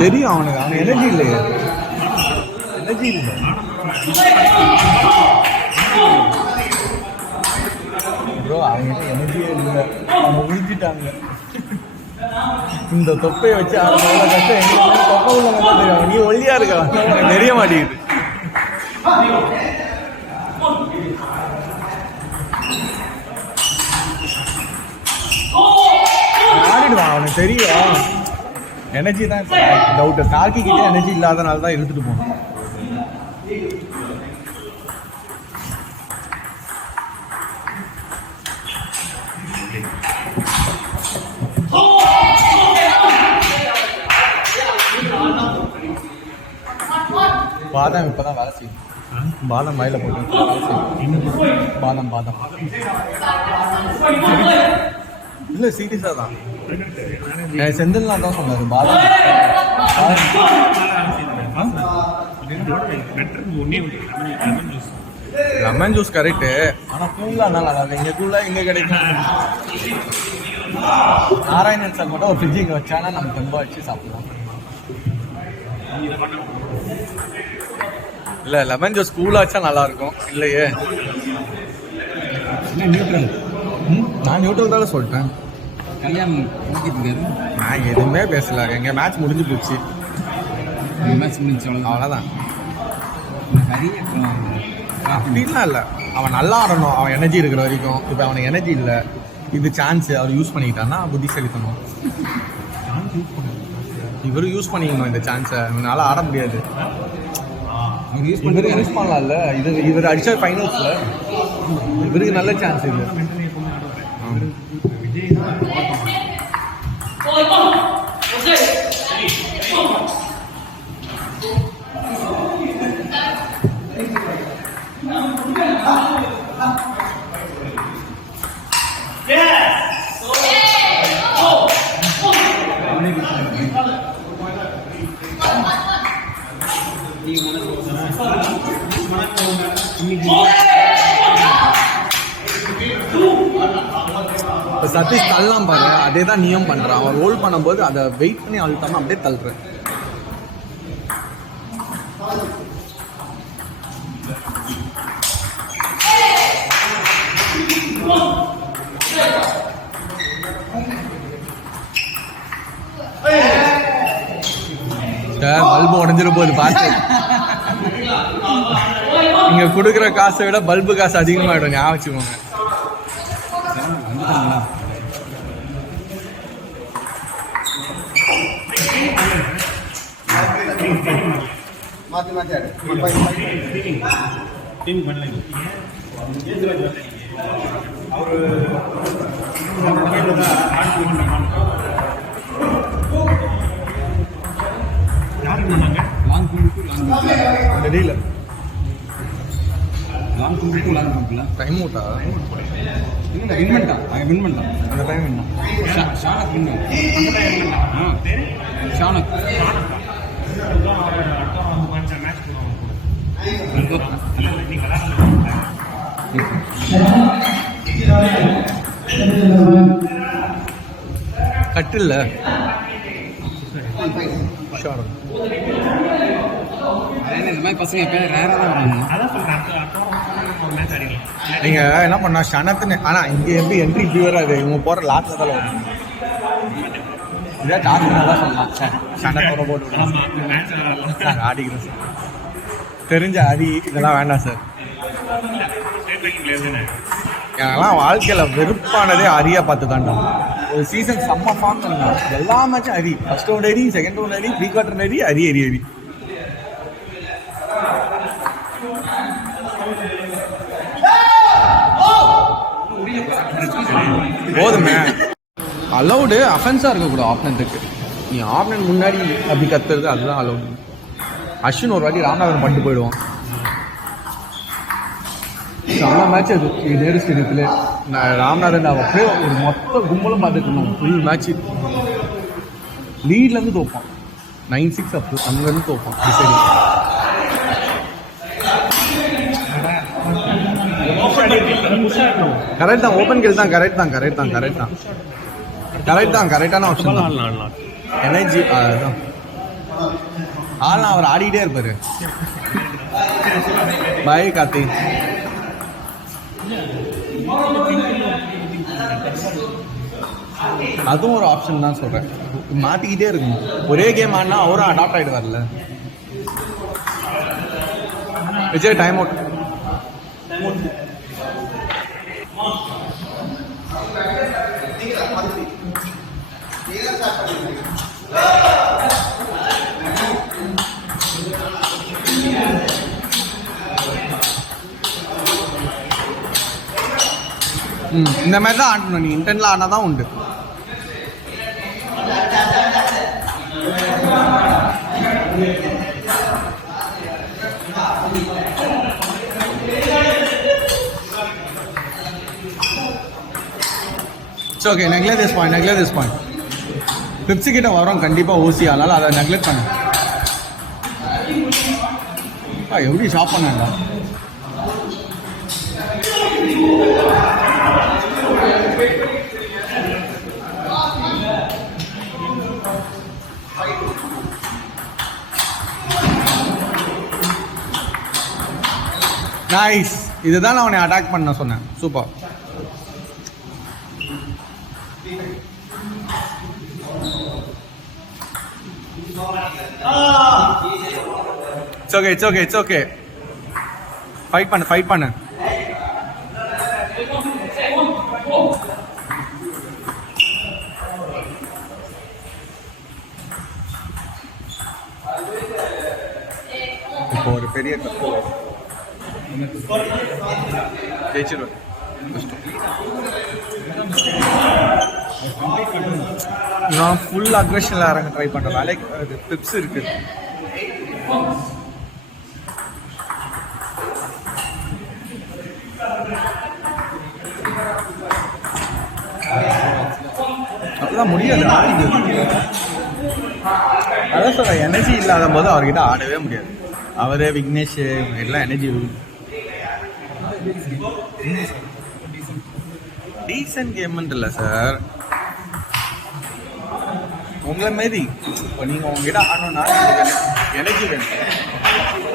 தெரியும் அவனுக்கு எனர்ஜி இல்லையே, எனர்ஜி இல்லை. ப்ரோ அவங்ககிட்ட எனர்ஜியே இல்லை, அவங்க உழிச்சிட்டாங்க. இந்த தொப்பையை வச்சு ஆடுறதுல கஷ்டம். எங்களுக்கு தொப்பை உள்ள நல்லா தெரியும், நீ ஒல்லியா இருக்க எனக்கு தெரிய மாட்டேங்குது. ஆடிடுவான், அவனுக்கு தெரியும் எனர்ஜி தான் டவுட்டு. கார்த்திகிட்டே எனர்ஜி இல்லாதனால தான் இழுத்துட்டு போகணும். பாதாம் இப்பதான் வேலை செய்யும். பாதாம் வயல போட்டு பாதாம் பாதாம் இல்லை சீரியஸாக தான் செந்தில்லாம் தான் சொன்னார். பாதாம் லெமன் ஜூஸ் கரெக்டு, ஆனால் கூலாக நல்லா இருக்கும். இங்கே கூலாக இங்கே கிடைக்கும். நாராயணன் சார் மட்டும் ஒரு ஃப்ரிட்ஜ் இங்கே வச்சானா நம்ம ரொம்ப வச்சு சாப்பிடலாம். இல்லை லெமன் ஜூஸ் கூலாக வச்சா நல்லாயிருக்கும். இல்லையே நியூட்ரல், நான் நியூட்ரல் தானே சொல்லிட்டேன். கல்யாணம் நான் எதுவுமே பேசல. எங்கள் மேட்ச் முடிஞ்சு போச்சு. மேட்ச் முடிஞ்சு அவ்வளோதான். அப்படின்லாம் இல்லை, அவன் நல்லா ஆடணும். அவன் எனர்ஜி இருக்கிற வரைக்கும். இப்போ அவனுக்கு எனர்ஜி இல்லை, இது சான்ஸு அவர் யூஸ் பண்ணிக்கிட்டான்னா புத்திசாலித்தனம். இவரும் யூஸ் பண்ணிக்கணும் இந்த சான்ஸை. இவனால் ஆட முடியாது. இவரு யூஸ் பண்ணலாம்ல. இவர் அடிச்சா ஃபைனல்ஸில் இவருக்கு நல்ல சான்ஸ் இது. சதீஷ் தள்ளலாம் பாரு, அதே தான் நீயும் பண்றான். அவன் ரோல் பண்ணும்போது அதை வெயிட் பண்ணி அழுத்தாம அப்படியே தள்ளுற. பல்பு உடஞ்சிட போகுது பார்த்து. நீங்க கொடுக்குற காசை விட பல்பு காசு அதிகமாகிடும், ஞாபகம் வச்சுக்கோங்க. டைம் அவுட்டா இல்லை வின் பண்ணிட்டான். அவன் வின் பண்ணிட்டான். அந்த time win Shaunak win Shaunak கட்டில்ல இந்த மாதிரி பசங்க எப்போ ரேராக தான் வராங்க. நீங்க என்ன பண்ணா ஷனத்துன்னு. ஆனா இங்க எப்படி என்ட்ரி பியூரா இது இவங்க போற லாஸ்ட்ல தான் வரும். இதான் டாஸ்க் நல்லா சொல்லலாம் சார். ஷனத்தோட போட்டு சார் ஆடிக்கிறோம் சார். தெரிஞ்ச அடி இதெல்லாம் வேண்டாம் சார். எனக்கெல்லாம் வாழ்க்கையில் வெறுப்பானதே அரியா பார்த்து தாண்டா. ஒரு சீசன் செம்ம ஃபார்ம் பண்ணலாம். எல்லா மேட்சும் அரி. ஃபர்ஸ்ட் ரவுண்ட் அரி, செகண்ட் ரவுண்ட் அரி, ப்ரீ குவார்டர் அரி, அரி அரி அரி. போதுமே. அலௌடு அஃபென்ஸாக இருக்கக்கூடாது ஆப்னண்ட்டுக்கு. நீ ஆப்னண்ட் முன்னாடி அப்படி கத்துறது அதுதான் அலௌடு. அஸ்வின் ஒரு வாட்டி ராமநாதன் பண்ணிட்டு போயிடுவான். செம்ம மேட்ச் அது நேரு ஸ்டேடியத்தில். நான் ராமநாதன் அப்படியே ஒரு மொத்த கும்பலும் பார்த்துட்டு இருந்தோம். Full match லீட்லேருந்து தோப்பான். 9-6 அப்பு அங்கேருந்து தோப்பான். சரி கரெக்ட் தான். ஓப்பன் கேள் தான். கரெக்டான ஆப்ஷன் தான். எனர்ஜி அதுதான். ஆள் அவர் ஆடிக்கிட்டே இருப்பாரு. பாய் கார்த்தி. அதுவும் ஒரு ஆப்ஷன் தான் சொல்றேன். மாத்திக்கிட்டே இருக்கணும். ஒரே கேம் ஆடினா அவரும் அடாப்ட் ஆகிட்டு வரல. Vijay time out. இந்த மாதிரி தான் ஆடணும். நீ இன்டென்ட்ல ஆடினா தான் உண்டு. It's okay. Neglect this point. பிப்சி கிட்ட வரோம் கண்டிப்பாக ஓசி. அதனால அதை நெக்லெக்ட் பண்ண. எப்படி ஷாப் பண்ணாங்க. நைஸ். இதுதான் நான் அவனை அட்டாக் பண்ண சொன்னேன். சூப்பர். It's okay. ஃபைட் பண்ணு. இப்போ ஒரு பெரிய கப்பு ஜெயிச்சிருவேன். நான் ஃபுல் அக்ரெஷனில் இறங்க ட்ரை பண்ணுறேன். வேலைக்கு டிப்ஸ் இருக்கு. அதெல்லாம் முடியாது. அதான் சொல்ற, எனர்ஜி இல்லாத போது அவர்கிட்ட ஆடவே முடியாது. அவரு விக்னேஷ் எல்லாம் எனர்ஜி. டீசன்ட் கேம்ன்ட்டு இல்லை சார், உங்களை மாரி இப்போ நீங்கள் உங்ககிட்ட ஆடணும்னா எனர்ஜி வேணும்.